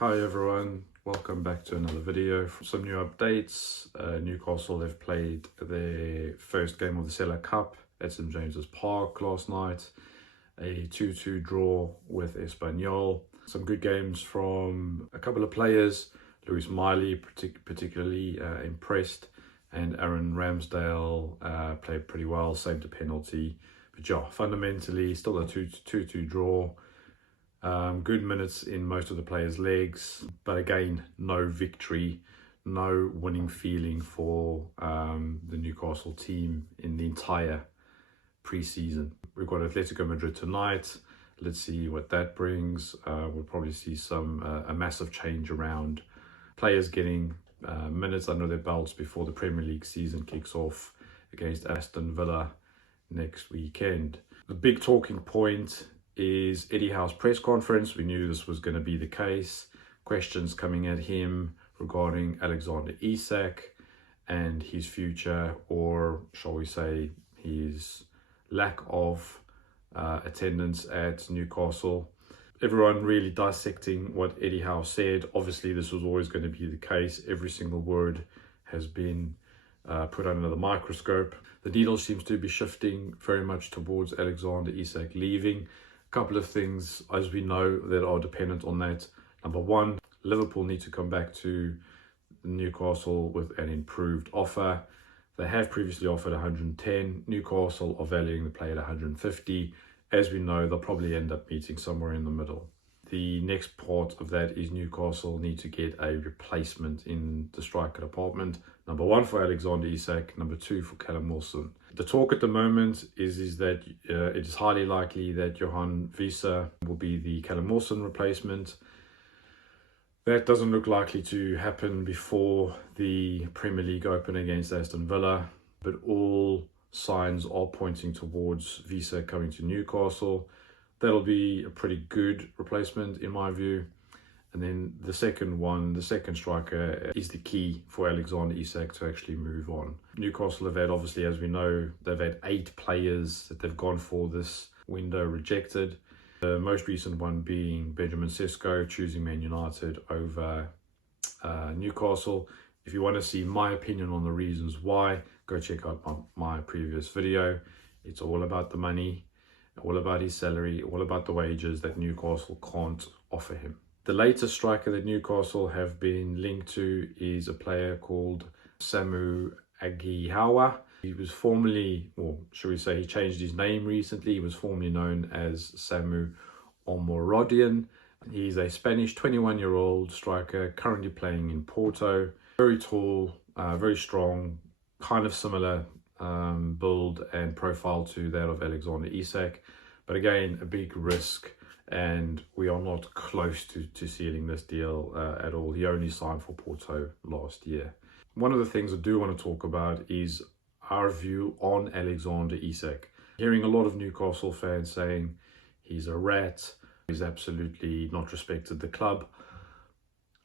Hi everyone, welcome back to another video. Some new updates. Newcastle have played their first game of the Sela Cup at St James's Park last night. A 2-2 draw with Espanyol. Some good games from a couple of players. Lewis Miley particularly impressed, and Aaron Ramsdale played pretty well, saved a penalty. But yeah, fundamentally still a 2-2 draw. Good minutes in most of the players' legs, but again, no victory, no winning feeling for the Newcastle team in the entire pre-season. We've got Atletico Madrid tonight. Let's see what that brings. We'll probably see a massive change around players getting minutes under their belts before the Premier League season kicks off against Aston Villa next weekend. The big talking point is Eddie Howe's press conference. We knew this was going to be the case. Questions coming at him regarding Alexander Isak and his future, or shall we say his lack of attendance at Newcastle. Everyone really dissecting what Eddie Howe said. Obviously this was always going to be the case. Every single word has been put under the microscope. The needle seems to be shifting very much towards Alexander Isak leaving. Couple of things, as we know, that are dependent on that. Number one, Liverpool need to come back to Newcastle with an improved offer. They have previously offered 110. Newcastle are valuing the player at 150. As we know, they'll probably end up meeting somewhere in the middle. The next part of that is Newcastle need to get a replacement in the striker department. Number one for Alexander Isak, number two for Callum Wilson. The talk at the moment is that it is highly likely that Johan Visa will be the Callum Wilson replacement. That doesn't look likely to happen before the Premier League Open against Aston Villa, but all signs are pointing towards Visa coming to Newcastle. That'll be a pretty good replacement in my view. And then the second striker is the key for Alexander Isak to actually move on. Newcastle have had, obviously, as we know, they've had 8 players that they've gone for this window rejected. The most recent one being Benjamin Sesko, choosing Man United over Newcastle. If you want to see my opinion on the reasons why, go check out my previous video. It's all about the money, all about his salary, all about the wages that Newcastle can't offer him. The latest striker that Newcastle have been linked to is a player called Samu Agihawa. He was formerly, or should we say he changed his name recently. He was formerly known as Samu Omorodian. He's a Spanish 21-year-old striker currently playing in Porto. Very tall, very strong, kind of similar build and profile to that of Alexander Isak. But again, a big risk, and we are not close to sealing this deal at all. He only signed for Porto last year. One of the things I do want to talk about is our view on Alexander Isak. Hearing a lot of Newcastle fans saying he's a rat, he's absolutely not respected the club.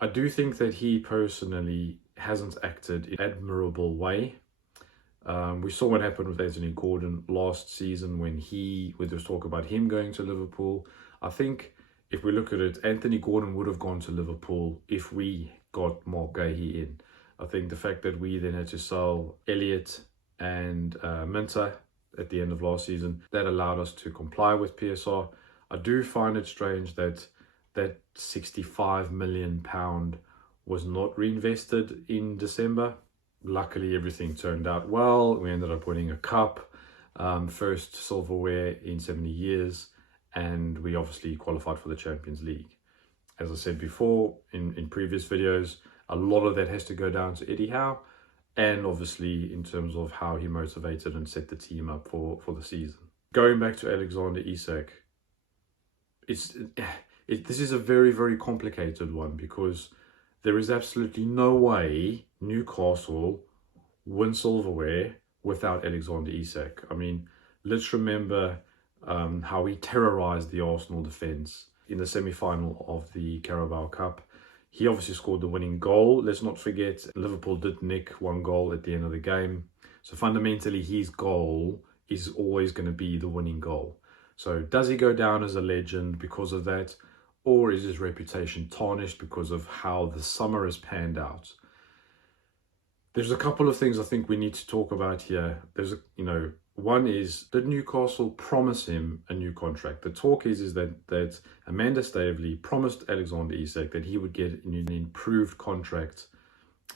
I do think that he personally hasn't acted in an admirable way. We saw what happened with Anthony Gordon last season when there was talk about him going to Liverpool. I think if we look at it, Anthony Gordon would have gone to Liverpool if we got Mark Gahey in. I think the fact that we then had to sell Elliott and Minter at the end of last season, that allowed us to comply with PSR. I do find it strange that that £65 million was not reinvested in December. Luckily, everything turned out well. We ended up winning a cup, first silverware in 70 years, and we obviously qualified for the Champions League. As I said before in previous videos, a lot of that has to go down to Eddie Howe, and obviously in terms of how he motivated and set the team up for the season. Going back to Alexander Isak, this is a very, very complicated one, because there is absolutely no way Newcastle win silverware without Alexander Isak. I mean, let's remember how he terrorized the Arsenal defence in the semi-final of the Carabao Cup. He obviously scored the winning goal. Let's not forget, Liverpool did nick one goal at the end of the game. So fundamentally, his goal is always going to be the winning goal. So does he go down as a legend because of that? or is his reputation tarnished because of how the summer has panned out? There's a couple of things I think we need to talk about here. One is, did Newcastle promise him a new contract? The talk is that Amanda Staveley promised Alexander Isak that he would get an improved contract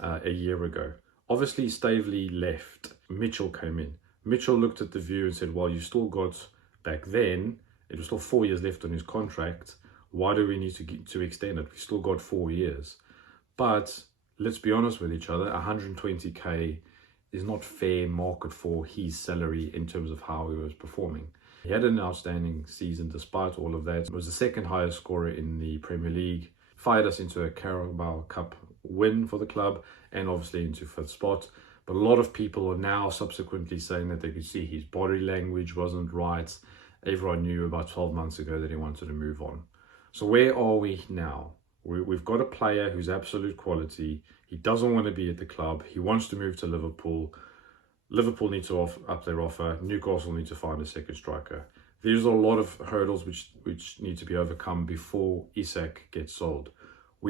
a year ago. Obviously, Staveley left. Mitchell came in. Mitchell looked at the view and said, well, you still got, back then, it was still 4 years left on his contract. Why do we need to extend it? We still got 4 years. But let's be honest with each other, 120k is not fair market for his salary in terms of how he was performing. He had an outstanding season despite all of that. He was the second highest scorer in the Premier League, fired us into a Carabao Cup win for the club, and obviously into 5th spot. But a lot of people are now subsequently saying that they could see his body language wasn't right. Everyone knew about 12 months ago that he wanted to move on. So where are we now? We've got a player who's absolute quality. He doesn't want to be at the club. He wants to move to Liverpool. Liverpool need to up their offer. Newcastle need to find a second striker. There's a lot of hurdles which need to be overcome before Isak gets sold.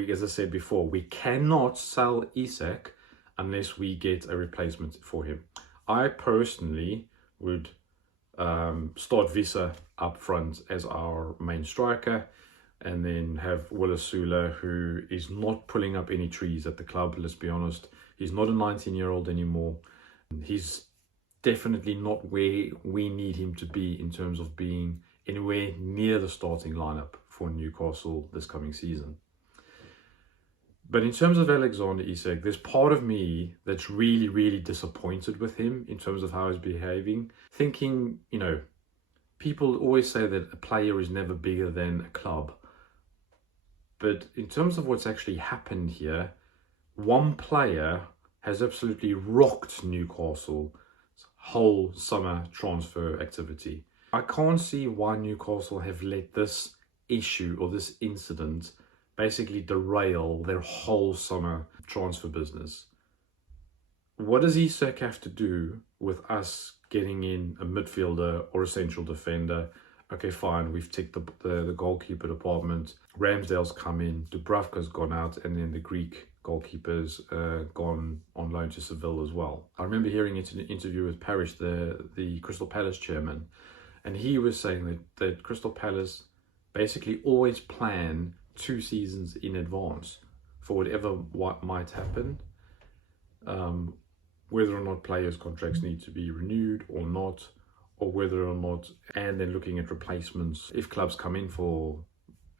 As I said before, we cannot sell Isak unless we get a replacement for him. I personally would start Visa up front as our main striker, and then have Sela, who is not pulling up any trees at the club, let's be honest. He's not a 19-year-old anymore. He's definitely not where we need him to be in terms of being anywhere near the starting lineup for Newcastle this coming season. But in terms of Alexander Isak, there's part of me that's really, really disappointed with him in terms of how he's behaving. Thinking, people always say that a player is never bigger than a club. But in terms of what's actually happened here, one player has absolutely rocked Newcastle's whole summer transfer activity. I can't see why Newcastle have let this issue or this incident basically derail their whole summer transfer business. What does Isak have to do with us getting in a midfielder or a central defender? Okay, fine, we've ticked the goalkeeper department. Ramsdale's come in, Dubravka's gone out, and then the Greek goalkeeper's gone on loan to Seville as well. I remember hearing it in an interview with Parish, the Crystal Palace chairman, and he was saying that Crystal Palace basically always plan 2 seasons in advance for whatever might happen, whether or not players' contracts need to be renewed or not, or whether or not, and then looking at replacements if clubs come in for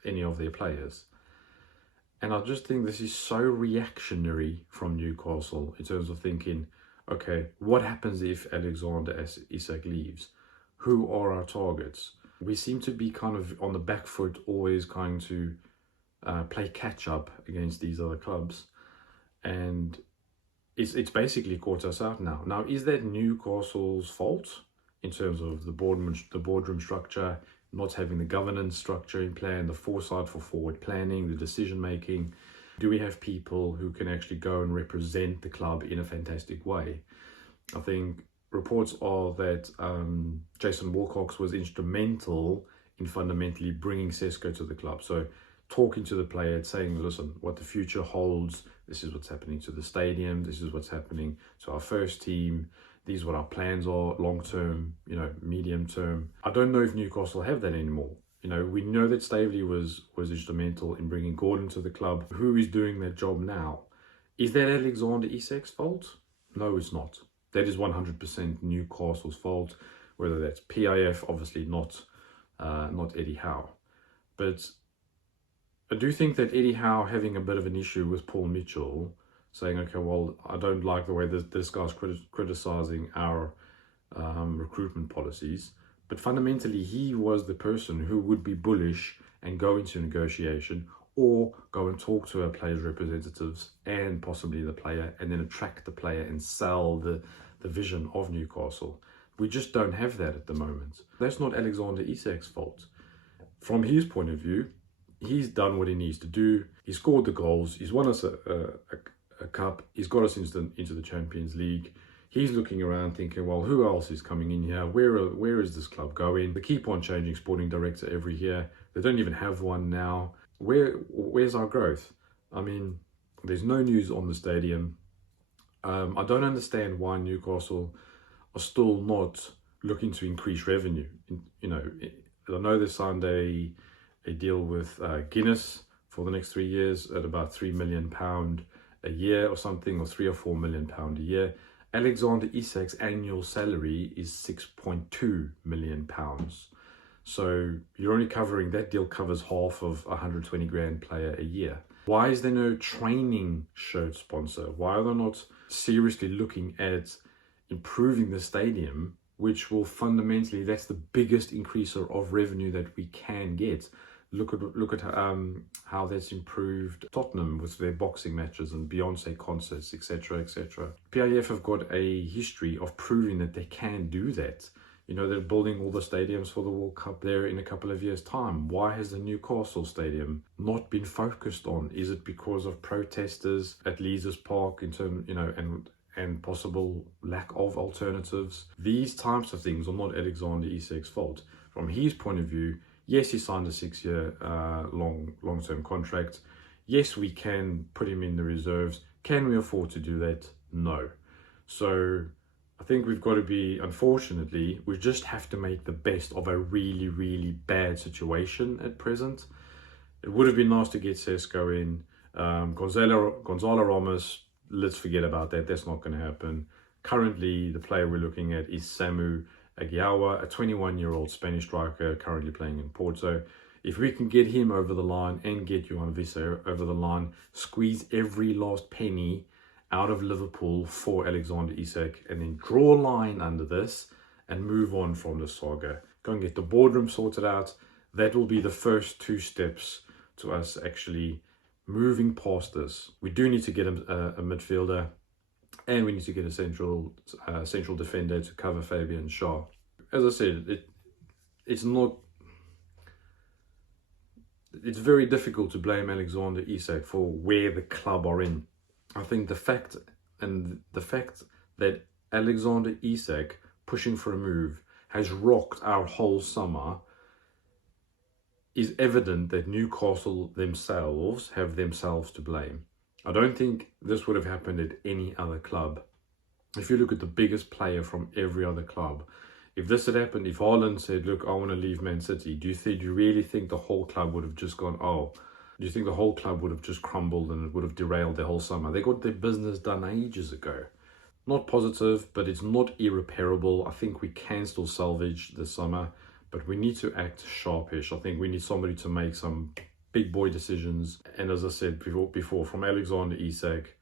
any of their players. And I just think this is so reactionary from Newcastle in terms of thinking, okay, what happens if Alexander Isak leaves? Who are our targets? We seem to be kind of on the back foot, always trying to play catch up against these other clubs. And it's basically caught us out now. Now, is that Newcastle's fault in terms of the boardroom structure, not having the governance structure in plan, the foresight for forward planning, the decision making? Do we have people who can actually go and represent the club in a fantastic way? I think reports are that Jason Wilcox was instrumental in fundamentally bringing Sesko to the club. So talking to the player, saying, listen, what the future holds, this is what's happening to the stadium, this is what's happening to our first team, these are what our plans are, long term, medium term. I don't know if Newcastle have that anymore. We know that Staveley was instrumental in bringing Gordon to the club. Who is doing that job now? Is that Alexander Isak's fault? No, it's not. That is 100% Newcastle's fault, whether that's PIF, obviously not Eddie Howe. But I do think that Eddie Howe having a bit of an issue with Paul Mitchell, saying, okay, well, I don't like the way this guy's criticizing our recruitment policies, but fundamentally he was the person who would be bullish and go into negotiation or go and talk to our players' representatives and possibly the player, and then attract the player and sell the vision of Newcastle. We just don't have that at the moment. That's not Alexander Isak's fault. From his point of view, he's done what he needs to do. He scored the goals. He's won us a cup. He's got us into the Champions League. He's looking around thinking, well, who else is coming in here? Where is this club going? They keep on changing sporting director every year. They don't even have one now. where's our growth? I mean, there's no news on the stadium. I don't understand why Newcastle are still not looking to increase revenue. You know, I know they signed a deal with Guinness for the next 3 years at about £3 million a year or something, or £3 or £4 million a year. Alexander Isak's annual salary is £6.2 million. So you're only covering, that deal covers half of 120 grand player a year. Why is there no training shirt sponsor? Why are they not seriously looking at improving the stadium, which will fundamentally, that's the biggest increaser of revenue that we can get. Look at how that's improved Tottenham with their boxing matches and Beyonce concerts, etc., etc. PIF have got a history of proving that they can do that. You know, they're building all the stadiums for the World Cup there in a couple of years' time. Why has the Newcastle stadium not been focused on? Is it because of protesters at Leazes Park in terms, you know, and possible lack of alternatives? These types of things are not Alexander Isak's fault. From his point of view, yes, he signed a 6-year long-term contract. Yes, we can put him in the reserves. Can we afford to do that? No. So I think we've got to be, unfortunately, we just have to make the best of a really, really bad situation at present. It would have been nice to get Sesko in. Gonzalo Ramos, let's forget about that. That's not going to happen. Currently, the player we're looking at is Samu Aguiawa, a 21-year-old Spanish striker currently playing in Porto. If we can get him over the line and get Johan Visse over the line, squeeze every last penny out of Liverpool for Alexander Isak, and then draw a line under this and move on from the saga. Go and get the boardroom sorted out. That will be the first 2 steps to us actually moving past this. We do need to get a midfielder, and we need to get a central defender to cover Fabian Schär. As I said, it's very difficult to blame Alexander Isak for where the club are in. I think the fact that Alexander Isak pushing for a move has rocked our whole summer is evident that Newcastle themselves have themselves to blame. I don't think this would have happened at any other club. If you look at the biggest player from every other club, if this had happened, if Haaland said, look, I want to leave Man City, do you really think the whole club would have just gone, oh, do you think the whole club would have just crumbled and it would have derailed their whole summer? They got their business done ages ago. Not positive, but it's not irreparable. I think we can still salvage this summer, but we need to act sharpish. I think we need somebody to make some big boy decisions. And as I said before, from Alexander Isak,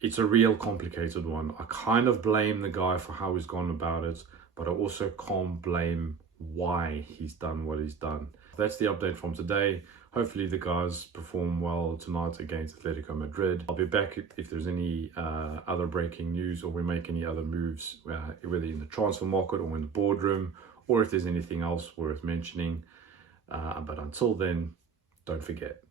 it's a real complicated one. I kind of blame the guy for how he's gone about it, but I also can't blame why he's done what he's done. That's the update from today. Hopefully the guys perform well tonight against Atletico Madrid. I'll be back if there's any other breaking news, or we make any other moves, whether in the transfer market or in the boardroom, or if there's anything else worth mentioning. But until then, don't forget,